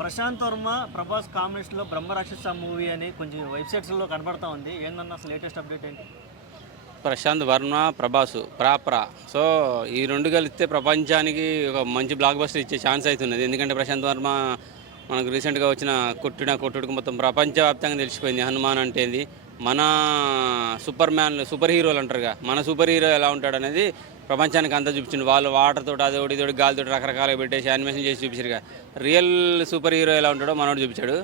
ప్రశాంత్ వర్మ ప్రభాస్ కాంబినేషన్లో బ్రహ్మరాక్షస మూవీ అని కొంచెం వెబ్సైట్స్లో కనబడతా ఉంది. ఏందన్నా అసలు లేటెస్ట్ అప్డేట్ ఏంటి? ప్రశాంత్ వర్మ, ప్రభాసు ప్రాపరా. సో ఈ రెండు కలిస్తే ప్రపంచానికి ఒక మంచి బ్లాక్ బస్టర్ ఇచ్చే ఛాన్స్ అవుతున్నది. ఎందుకంటే ప్రశాంత్ వర్మ మనకు రీసెంట్గా వచ్చిన కొట్టుడుకు మొత్తం ప్రపంచవ్యాప్తంగా తెలిసిపోయింది హనుమాన్ అంటే ఏంది. మన సూపర్ హీరోలు అంటారుగా, మన సూపర్ హీరో ఎలా ఉంటాడు అనేది ప్రపంచానికి అంతా చూపించింది. వాళ్ళు వాటర్ తోటి అదోటి ఇదోటి గాలితోటి రకరకాలుగా పెట్టేసి యానిమేషన్ చేసి చూపించారుగా. రియల్ సూపర్ హీరో ఎలా ఉంటాడో మనోడు చూపించాడు.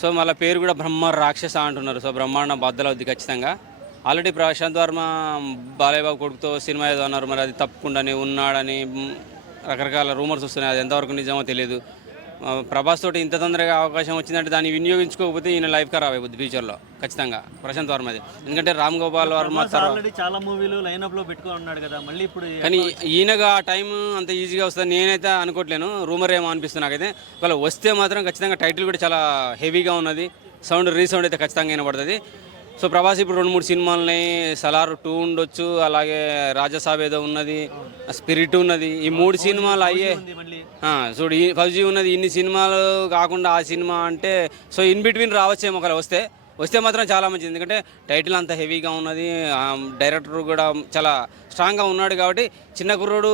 సో మళ్ళీ పేరు కూడా బ్రహ్మ రాక్షస అంటున్నారు. సో బ్రహ్మాండం బద్దలవుద్ది ఖచ్చితంగా. ఆల్రెడీ ప్రశాంత్ వర్మ బాలయ్య బాబు కొడుకుతో సినిమా ఏదో అన్నారు, మరి అది తప్పకుండానే ఉన్నాడని రకరకాల రూమర్స్ వస్తున్నాయి. అది ఎంతవరకు నిజమో తెలియదు. ప్రభాస్ తోటి ఇంత తొందరగా అవకాశం వచ్చిందంటే దాన్ని వినియోగించుకోకపోతే ఈయన లైఫ్ ఖరాబ్ అయిపోద్ది ఫ్యూచర్లో ఖచ్చితంగా ప్రశాంత్ వర్మది. ఎందుకంటే రామ్ గోపాల్ వర్మ ఆల్రెడీ చాలా మూవీలు లైనప్ లో పెట్టుకొని ఉన్నాడు కదా, మళ్ళీ ఇప్పుడు కానీ ఈయనగా ఆ టైం అంత ఈజీగా వస్తుంది నేనైతే అనుకోవట్లేను. రూమర్ ఏమో అనిపిస్తుంది నాకైతే. ఒకవేళ వస్తే మాత్రం ఖచ్చితంగా టైటిల్ కూడా చాలా హెవీగా ఉన్నది. రీసౌండ్ అయితే ఖచ్చితంగా వినపడుతుంది. సో ప్రభాస్ ఇప్పుడు 2-3 సినిమాలని సలార్ 2 ఉండొచ్చు, అలాగే రాజసాబ్ ఏదో ఉన్నది, స్పిరిట్ ఉన్నది. ఈ 3 సినిమాలు అయ్యే చూడు, ఈ ఫౌజీ ఉన్నది. ఇన్ని సినిమాలు కాకుండా ఆ సినిమా అంటే సో ఇన్ బిట్వీన్ రావచ్చేమో ఒకవేళ వస్తే మాత్రం చాలా మంచిది. ఎందుకంటే టైటిల్ అంత హెవీగా ఉన్నది, డైరెక్టర్ కూడా చాలా స్ట్రాంగ్గా ఉన్నాడు. కాబట్టి చిన్న కుర్రోడు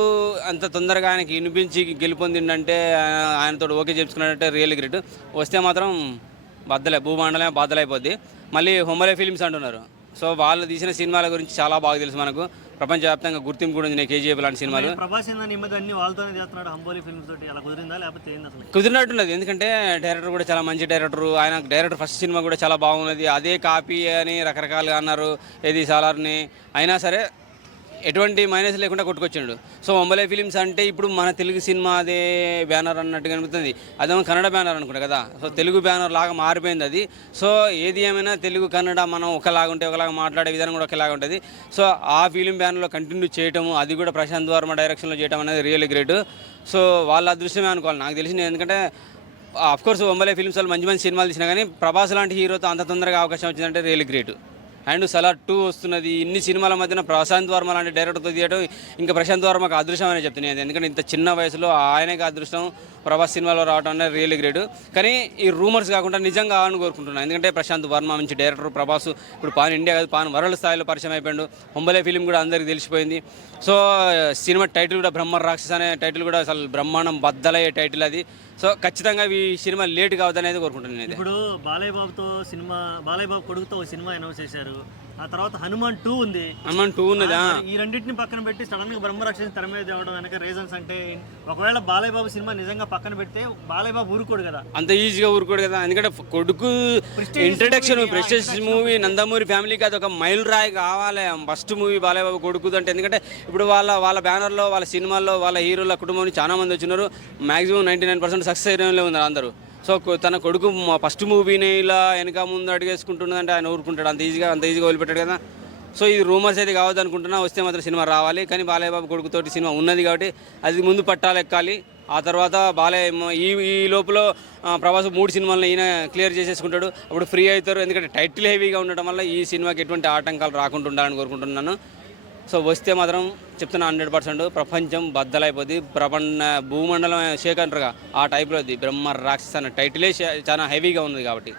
అంత తొందరగా ఆయనకి వినిపించి గెలుపొందిండంటే ఆయనతో ఓకే చెప్పుకున్నాడంటే రియల్ గ్రేట్. వస్తే మాత్రం భూమండలమే బద్దలైపోద్ది. మళ్ళీ హొమ్మలే ఫిల్మ్స్ అంటున్నారు. సో వాళ్ళు తీసిన సినిమాల గురించి చాలా బాగా తెలుసు మనకు. ప్రపంచవ్యాప్తంగా గుర్తింపు కూడా ఉంది కేజీఎఫ్ లాంటి సినిమాలు. ప్రభాస్ అన్ని వాళ్ళతోనే చేస్తున్నాడు హంబోలి ఫిల్మ్స్ తోటి. అలా కుదిరిందా లేకపోతే ఏంది అసలు? కుదిరినట్టున్నది. ఎందుకంటే డైరెక్టర్ కూడా చాలా మంచి డైరెక్టర్. ఆయన డైరెక్టర్ ఫస్ట్ సినిమా కూడా చాలా బాగున్నది. అదే కాపీ అని రకరకాలుగా అన్నారు ఏది సాలార్ని. అయినా సరే ఎటువంటి మైనస్ లేకుండా కొట్టుకొచ్చిండు. సో ఒంబలే ఫిలిమ్స్ అంటే ఇప్పుడు మన తెలుగు సినిమా అదే బ్యానర్ అన్నట్టుగా అనిపిస్తుంది. అదేమో కన్నడ బ్యానర్ అనుకుంటా కదా. సో తెలుగు బ్యానర్ లాగా మారిపోయింది అది. సో ఏది ఏమైనా తెలుగు కన్నడ మనం ఒకలాగా ఉంటే ఒకలాగా మాట్లాడే విధానం కూడా ఒకలాగా ఉంటుంది. సో ఆ ఫిలిం బ్యానర్లో కంటిన్యూ చేయటము, అది కూడా ప్రశాంత్ వర్మ డైరెక్షన్లో చేయడం అనేది రియల్లీ గ్రేట్. సో వాళ్ళ అదృష్టమే అనుకోవాలి నాకు తెలిసింది. ఎందుకంటే అఫ్కోర్స్ ఒంబలే ఫిలిమ్స్ వాళ్ళు మంచి సినిమాలు తీసినా కానీ ప్రభాస్ లాంటి హీరోతో అంత తొందరగా అవకాశం వచ్చిందంటే రియల్లీ గ్రేట్. అండ్ సలార్ 2 వస్తున్నది. ఇన్ని సినిమాల మధ్యన ప్రశాంత్ వర్మ లాంటి డైరెక్టర్తో తీయడం ఇంకా ప్రశాంత్ వర్మకు అదృష్టం అని చెప్తున్నాను. ఎందుకంటే ఇంత చిన్న వయసులో ఆయనకి అదృష్టం ప్రభాస్ సినిమాలో రావడం అనేది రియల్లీ గ్రేట్. కానీ ఈ రూమర్స్ కాకుండా నిజంగా అని కోరుకుంటున్నాను. ఎందుకంటే ప్రశాంత్ వర్మ మంచి డైరెక్టర్. ప్రభాస్ ఇప్పుడు పాన్ ఇండియా కాదు పాన్ వరల్డ్ స్థాయిలో పరిచయం అయిపోయాడు. హొంబలే ఫిలిం కూడా అందరికీ తెలిసిపోయింది. సో సినిమా టైటిల్ కూడా బ్రహ్మ రాక్షస అనే టైటిల్ కూడా అసలు బ్రహ్మాండం బద్దలయ్యే టైటిల్ అది. సో ఖచ్చితంగా ఈ సినిమా లేట్ కావద్దనేది కోరుకుంటున్నాను. ఇప్పుడు బాలయ్య బాబు కొడుకుతో సినిమా అనౌన్స్ చేశారు. ఆ తర్వాత హనుమాన్ 2 ఉంది. హనుమాన్ 2 ఉన్నదా? ఈ రెండింటిని పక్కన పెట్టి సడన్ గా బ్రహ్మరక్షణ తెర మీద తేవడం వెనక రీజన్స్ అంటే, ఒకవేళ బాలయ్య బాబు సినిమా నిజంగా పక్కన పెడితే బాలయ్య బాబు ఊరుకోడు కదా, అంత ఈజీగా ఊరుకోడు కదా. ఎందుకంటే కొడుకు ఇంట్రడక్షన్ ప్రెస్టేజ్ మూవీ నందమూరి ఫ్యామిలీకి అది ఒక మైల్ రాయి కావాలి. ఫస్ట్ మూవీ బాలయ్య బాబు కొడుకు అంటే. ఎందుకంటే ఇప్పుడు వాళ్ళ బ్యానర్లో వాళ్ళ సినిమాల్లో వాళ్ళ హీరోల కుటుంబం నుంచి చాలా మంది వచ్చినారు. మ్యాక్సిమం 99% సక్సెస్ అయిన ఉన్నారు అందరూ. సో తన కొడుకు ఫస్ట్ మూవీని ఇలా వెనక ముందు అడిగేసుకుంటున్నదంటే ఆయన ఊరుకుంటాడు? అంత ఈజీగా వదిలిపెట్టాడు కదా. సో ఇది రూమర్స్ అయితే కావద్దు అనుకుంటున్నా. వస్తే మాత్రం సినిమా రావాలి. కానీ బాలయ్య బాబు కొడుకుతోటి సినిమా ఉన్నది కాబట్టి అది ముందు పట్టాలు ఎక్కాలి. ఆ తర్వాత బాలయ్య ఈ లోపల ప్రభాస్ 3 సినిమాలను ఈయన క్లియర్ చేసేసుకుంటాడు. అప్పుడు ఫ్రీ అవుతారు. ఎందుకంటే టైటిల్ హెవీగా ఉండటం వల్ల ఈ సినిమాకి ఎటువంటి ఆటంకాలు రాకుండా ఉండాలని కోరుకుంటున్నాను. సో వస్తే మాత్రం చెప్తున్నా 100% ప్రపంచం బద్దలైపోద్ది. భూమండలం షేక్ అంటారుగా ఆ టైప్లో బ్రహ్మ రాక్షస అన్న టైటిలే చాలా హెవీగా ఉంది కాబట్టి.